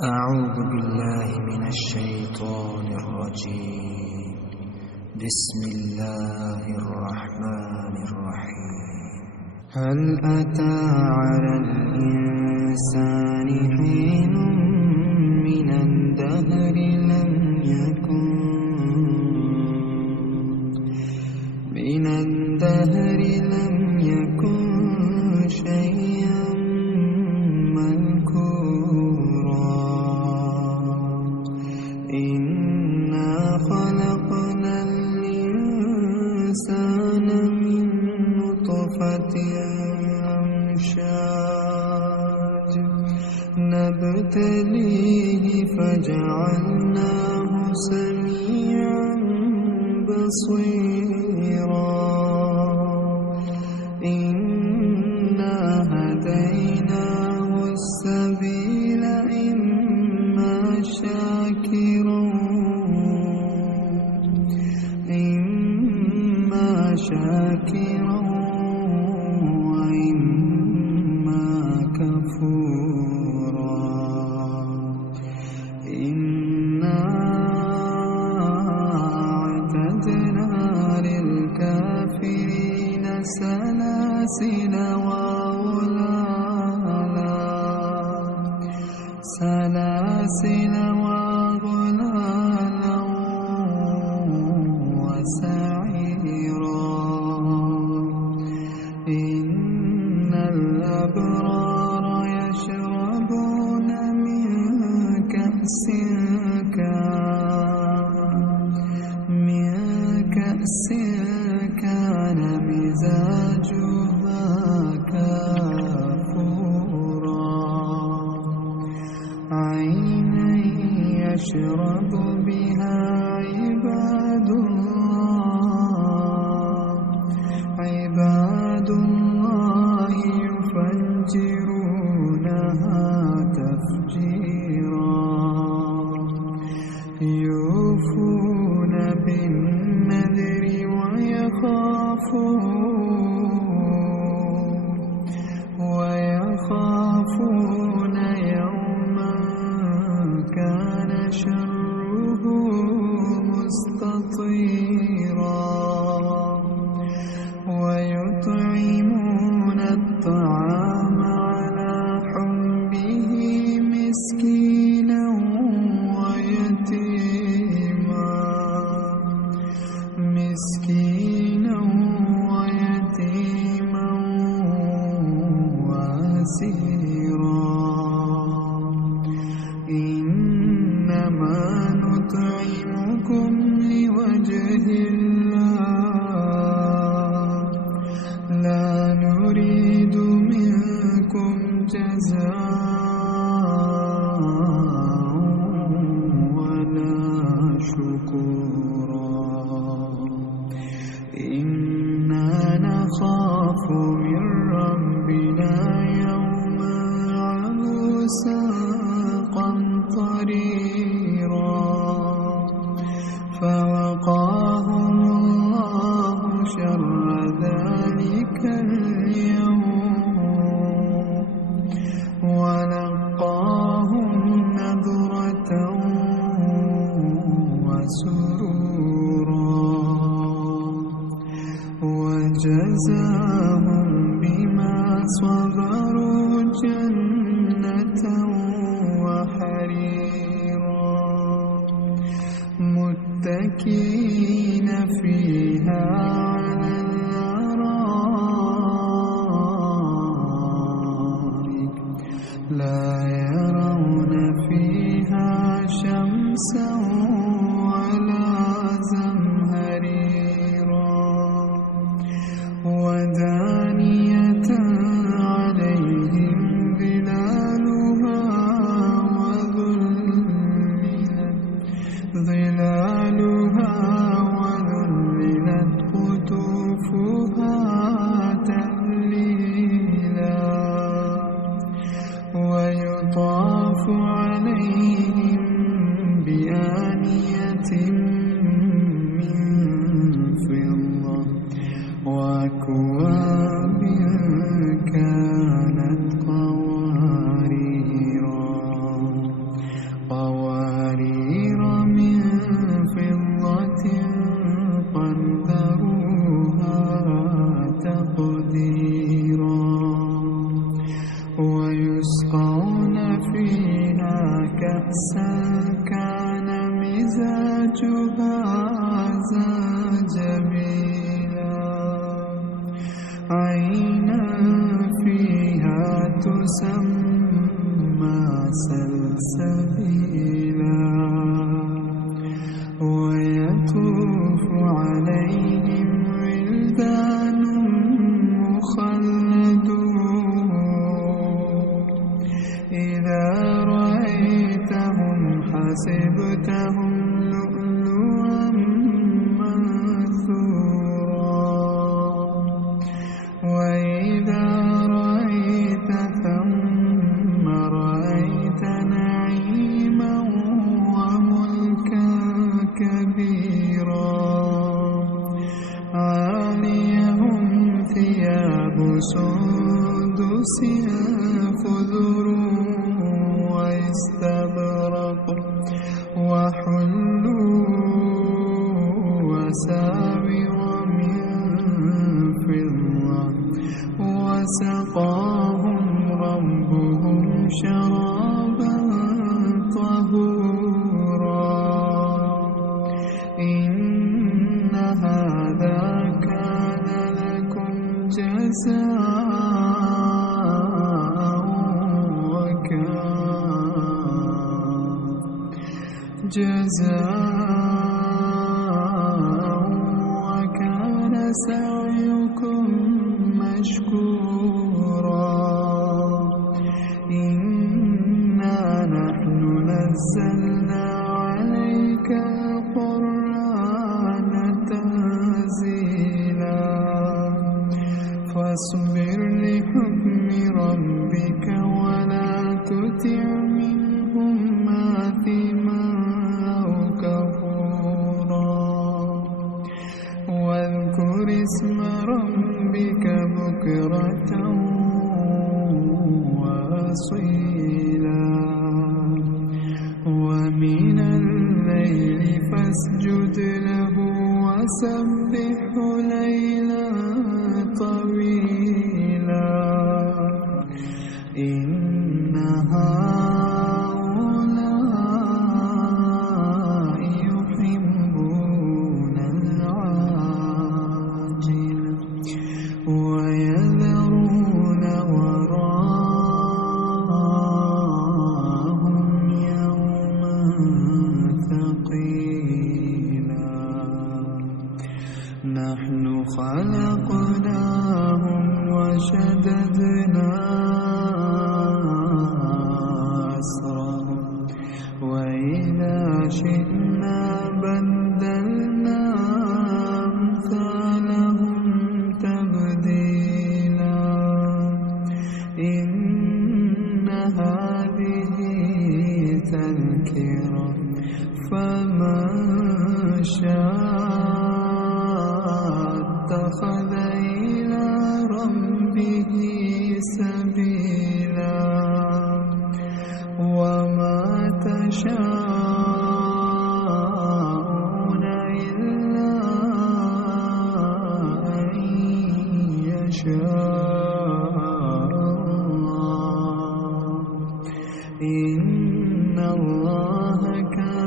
أعوذ بالله من الشيطان الرجيم. بسم الله الرحمن الرحيم. هل أتى على الإنسان حين من الدهر لم يكن شيئا مذكورا. إنا خلقنا الإنسان من نطفة أمشاج نبتليه فجعلناه سميعا بصيرا. إنا هديناه السبيل إما شاكرا وإما كفورا. إنا أعتدنا للكافرين سلاسل وأغلالا وسعيرا. إن الأبرار يشربون من كأس كان مزاجها كافورا. عينا يشرب بها عباد الله يفجرونها تفجيرا. يوفون بالنذر ويخافون يوما كان شره مستطيرا. ويطعمون الطعام على حبه مسكينا ويتيما وأسيرا. إنما نطعمكم لوجه الله لا نريد منكم جزاء ولا شكورا. إنا نخاف من ربنا يوما عبوسا قمطريرا. فوقاهم الله شر ذلك اليوم ولقاهم نضرة وسرورا. وجزاهم بما صبروا جنة وحريرا. متكئين فيها على الأرائك لا يرون فيها شمسا ولا زمهريرا. ودانية عليهم ظلالها وذللت قطوفها تذليلا. ويطاف عليهم بآيات كأسا كان مزاجها زنجبيلا عينا فيها تسمى سلسبيلا ويطوف عليهم ولدان مخلدون إذا رأيتهم حسبتهم لؤلؤا منثورا وإذا رأيت ثم رأيت نعيما وملكا كبيرا عاليهم ثياب سندس خضر واستبرق وحلوا أساور من فضة وسقاهم ربهم شرابا طهورا إن هذا كان لكم جزاء وكان سعيكم مشكورا إنا نحن نزلنا عليك القرآن تنزيلا فاصبر لحكم ربك ولا تطع منهم آثما أو كفورا واذكر اسم ربك بكرة وأصيلا ومن الليل فاسجد له وسبحه ليلا طويلا إن هؤلاء يحبون العاجل ويذرون وراءهم يوما ثقيلا نحن خلقناهم وشددنا أسرهم وإذا شئنا بدلنا أمثالهم تبديلا إن هذه تذكرة فمن شاء اتخذ إلى ربه سبيلا وما تشاءون إلا أن يشاء الله إن الله كان